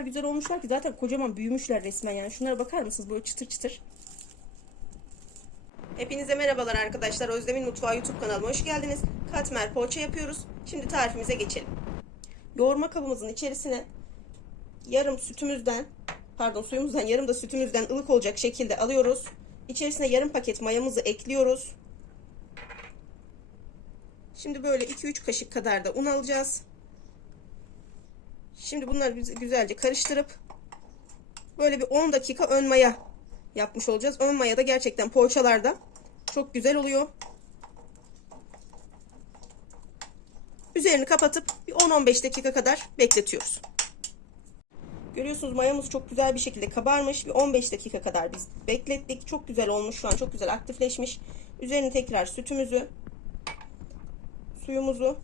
kadar güzel olmuşlar ki zaten kocaman büyümüşler resmen yani. Şunlara bakar mısınız böyle çıtır çıtır. Hepinize merhabalar arkadaşlar. Özlem'in Mutfağı YouTube kanalıma hoş geldiniz. Katmer poğaça yapıyoruz. Şimdi tarifimize geçelim. Yoğurma kabımızın içerisine yarım sütümüzden pardon suyumuzdan yarım da sütümüzden ılık olacak şekilde alıyoruz. İçerisine yarım paket mayamızı ekliyoruz. Şimdi böyle 2-3 kaşık kadar da un alacağız. Şimdi bunları güzelce karıştırıp böyle bir 10 dakika ön maya yapmış olacağız. Ön maya da gerçekten poğaçalarda çok güzel oluyor. Üzerini kapatıp bir 10-15 dakika kadar bekletiyoruz. Görüyorsunuz mayamız çok güzel bir şekilde kabarmış. Bir 15 dakika kadar biz beklettik. Çok güzel olmuş şu an. Çok güzel aktifleşmiş. Üzerine tekrar sütümüzü, suyumuzu,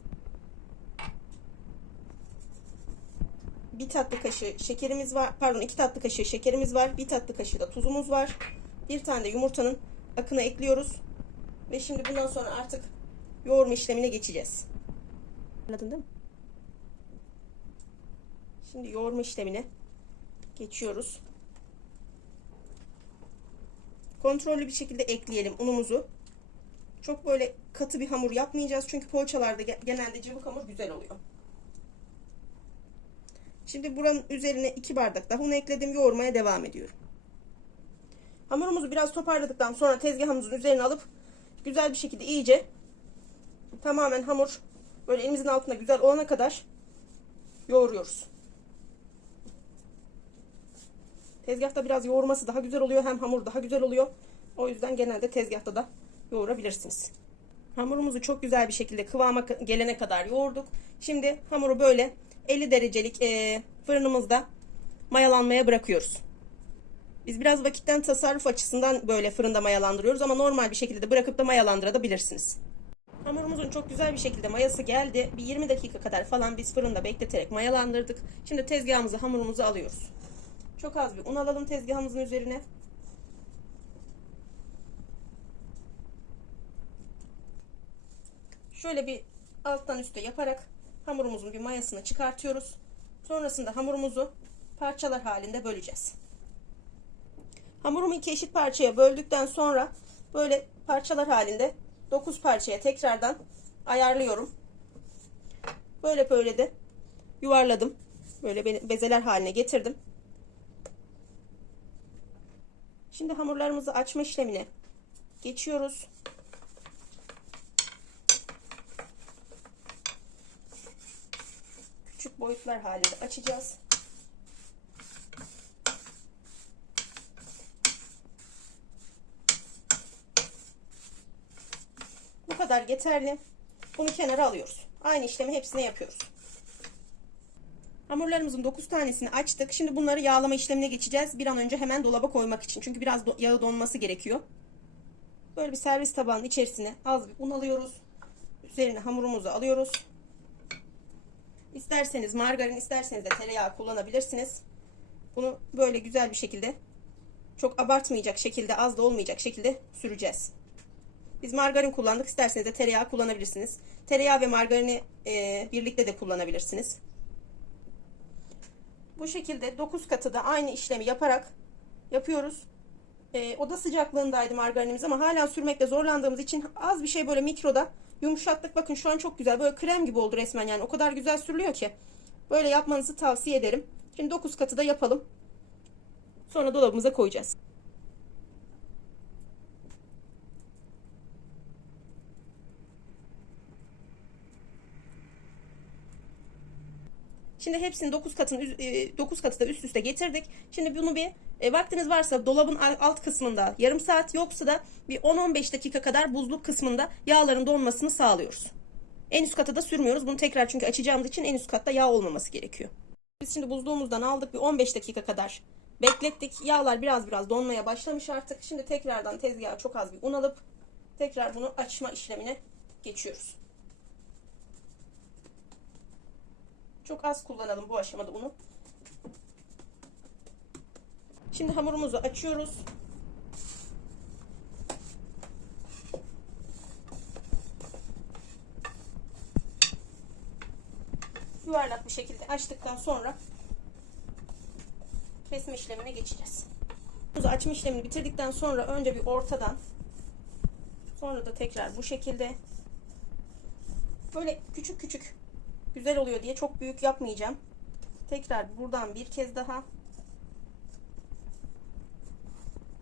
bir tatlı kaşığı şekerimiz var. Pardon iki tatlı kaşığı şekerimiz var. Bir tatlı kaşığı da tuzumuz var. Bir tane de yumurtanın akını ekliyoruz. Ve şimdi bundan sonra artık yoğurma işlemine geçeceğiz. Anladın değil mi? Şimdi yoğurma işlemine geçiyoruz. Kontrollü bir şekilde ekleyelim unumuzu. Çok böyle katı bir hamur yapmayacağız. Çünkü poğaçalarda genelde cıvık hamur güzel oluyor. Şimdi buranın üzerine 2 bardak daha un ekledim. Yoğurmaya devam ediyorum. Hamurumuzu biraz toparladıktan sonra tezgahımızın üzerine alıp güzel bir şekilde iyice tamamen hamur böyle elimizin altında güzel olana kadar yoğuruyoruz. Tezgahta biraz yoğurması daha güzel oluyor. Hem hamur daha güzel oluyor. O yüzden genelde tezgahta da yoğurabilirsiniz. Hamurumuzu çok güzel bir şekilde kıvama gelene kadar yoğurduk. Şimdi hamuru böyle 50 derecelik e, fırınımızda mayalanmaya bırakıyoruz. Biz biraz vakitten tasarruf açısından böyle fırında mayalandırıyoruz ama normal bir şekilde de bırakıp da mayalandırabilirsiniz. Hamurumuzun çok güzel bir şekilde mayası geldi. Bir 20 dakika kadar falan biz fırında bekleterek mayalandırdık. Şimdi tezgahımıza hamurumuzu alıyoruz. Çok az bir un alalım tezgahımızın üzerine. Şöyle bir alttan üste yaparak hamurumuzun bir mayasını çıkartıyoruz. Sonrasında hamurumuzu parçalar halinde böleceğiz. Hamurumu iki eşit parçaya böldükten sonra böyle parçalar halinde 9 parçaya tekrardan ayarlıyorum. Böyle böyle de yuvarladım. Böyle bezeler haline getirdim. Şimdi hamurlarımızı açma işlemine geçiyoruz. Küçük boyutlar halinde açacağız. Bu kadar yeterli. Bunu kenara alıyoruz. Aynı işlemi hepsine yapıyoruz. Hamurlarımızın 9 tanesini açtık. Şimdi bunları yağlama işlemine geçeceğiz. Bir an önce hemen dolaba koymak için. Çünkü biraz do yağı donması gerekiyor. Böyle bir servis tabağının içerisine az bir un alıyoruz. Üzerine hamurumuzu alıyoruz. İsterseniz margarin, isterseniz de tereyağı kullanabilirsiniz. Bunu böyle güzel bir şekilde çok abartmayacak şekilde, az da olmayacak şekilde süreceğiz. Biz margarin kullandık. İsterseniz de tereyağı kullanabilirsiniz. Tereyağı ve margarini e, birlikte de kullanabilirsiniz. Bu şekilde 9 katı da aynı işlemi yaparak yapıyoruz. E, oda sıcaklığındaydı margarinimiz ama hala sürmekte zorlandığımız için az bir şey böyle mikroda yumuşattık. Bakın şu an çok güzel. Böyle krem gibi oldu resmen yani. O kadar güzel sürülüyor ki. Böyle yapmanızı tavsiye ederim. Şimdi 9 katı da yapalım. Sonra dolabımıza koyacağız. Şimdi hepsini 9 katın 9 katı da üst üste getirdik. Şimdi bunu bir e, vaktiniz varsa dolabın alt kısmında yarım saat yoksa da bir 10-15 dakika kadar buzluk kısmında yağların donmasını sağlıyoruz. En üst kata da sürmüyoruz. Bunu tekrar çünkü açacağımız için en üst katta yağ olmaması gerekiyor. Biz şimdi buzluğumuzdan aldık bir 15 dakika kadar beklettik. Yağlar biraz biraz donmaya başlamış artık. Şimdi tekrardan tezgaha çok az bir un alıp tekrar bunu açma işlemine geçiyoruz. Çok az kullanalım bu aşamada unu. Şimdi hamurumuzu açıyoruz. Yuvarlak bir şekilde açtıktan sonra kesme işlemine geçeceğiz. Buzu açma işlemini bitirdikten sonra önce bir ortadan sonra da tekrar bu şekilde böyle küçük küçük güzel oluyor diye çok büyük yapmayacağım. Tekrar buradan bir kez daha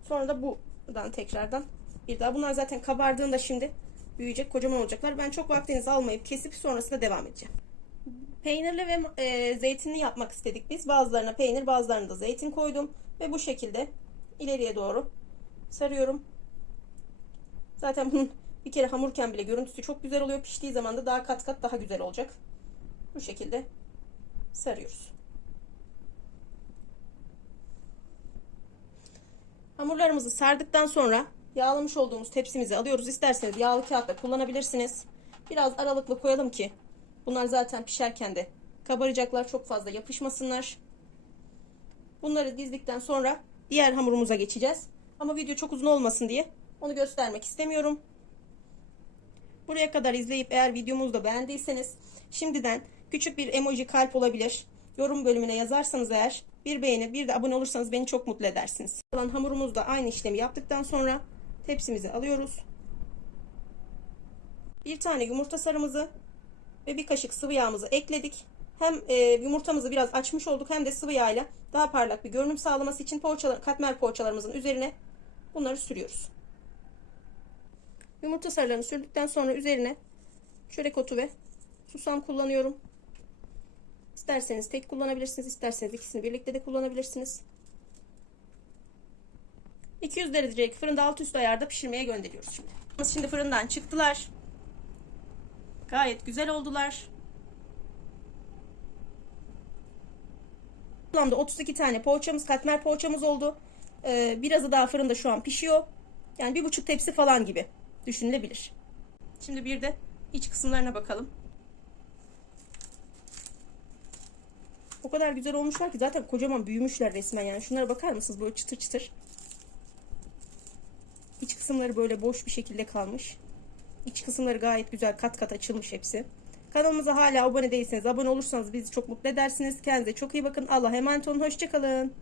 sonra da buradan tekrardan bir daha. Bunlar zaten kabardığında şimdi büyüyecek, kocaman olacaklar. Ben çok vaktinizi almayıp kesip sonrasında devam edeceğim. Peynirli ve e, zeytinli yapmak istedik biz. Bazılarına peynir, bazılarına da zeytin koydum. Ve bu şekilde ileriye doğru sarıyorum. Zaten bunun bir kere hamurken bile görüntüsü çok güzel oluyor. Piştiği zaman da daha kat kat daha güzel olacak. Bu şekilde sarıyoruz. Hamurlarımızı sardıktan sonra yağlamış olduğumuz tepsimizi alıyoruz. İsterseniz yağlı kağıt da kullanabilirsiniz. Biraz aralıklı koyalım ki bunlar zaten pişerken de kabaracaklar. Çok fazla yapışmasınlar. Bunları dizdikten sonra diğer hamurumuza geçeceğiz. Ama video çok uzun olmasın diye onu göstermek istemiyorum. Buraya kadar izleyip eğer videomuzu da beğendiyseniz şimdiden küçük bir emoji kalp olabilir. Yorum bölümüne yazarsanız eğer bir beğeni bir de abone olursanız beni çok mutlu edersiniz. Kalan hamurumuzda aynı işlemi yaptıktan sonra tepsimizi alıyoruz. Bir tane yumurta sarımızı ve bir kaşık sıvı yağımızı ekledik. Hem e, yumurtamızı biraz açmış olduk hem de sıvı yağıyla daha parlak bir görünüm sağlaması için poğaçalar, katmer poğaçalarımızın üzerine bunları sürüyoruz. Yumurta sarılarını sürdükten sonra üzerine çörek otu ve susam kullanıyorum. İsterseniz tek kullanabilirsiniz, isterseniz ikisini birlikte de kullanabilirsiniz. 200 derecelik fırında alt üst ayarda pişirmeye gönderiyoruz şimdi. Şimdi fırından çıktılar. Gayet güzel oldular. Toplamda 32 tane poğaçamız, katmer poğaçamız oldu. Ee, birazı daha fırında şu an pişiyor. Yani bir buçuk tepsi falan gibi düşünülebilir. Şimdi bir de iç kısımlarına bakalım. O kadar güzel olmuşlar ki zaten kocaman büyümüşler resmen yani. Şunlara bakar mısınız böyle çıtır çıtır. İç kısımları böyle boş bir şekilde kalmış. İç kısımları gayet güzel kat kat açılmış hepsi. Kanalımıza hala abone değilseniz abone olursanız bizi çok mutlu edersiniz. Kendinize çok iyi bakın. Allah'a emanet olun. Hoşçakalın.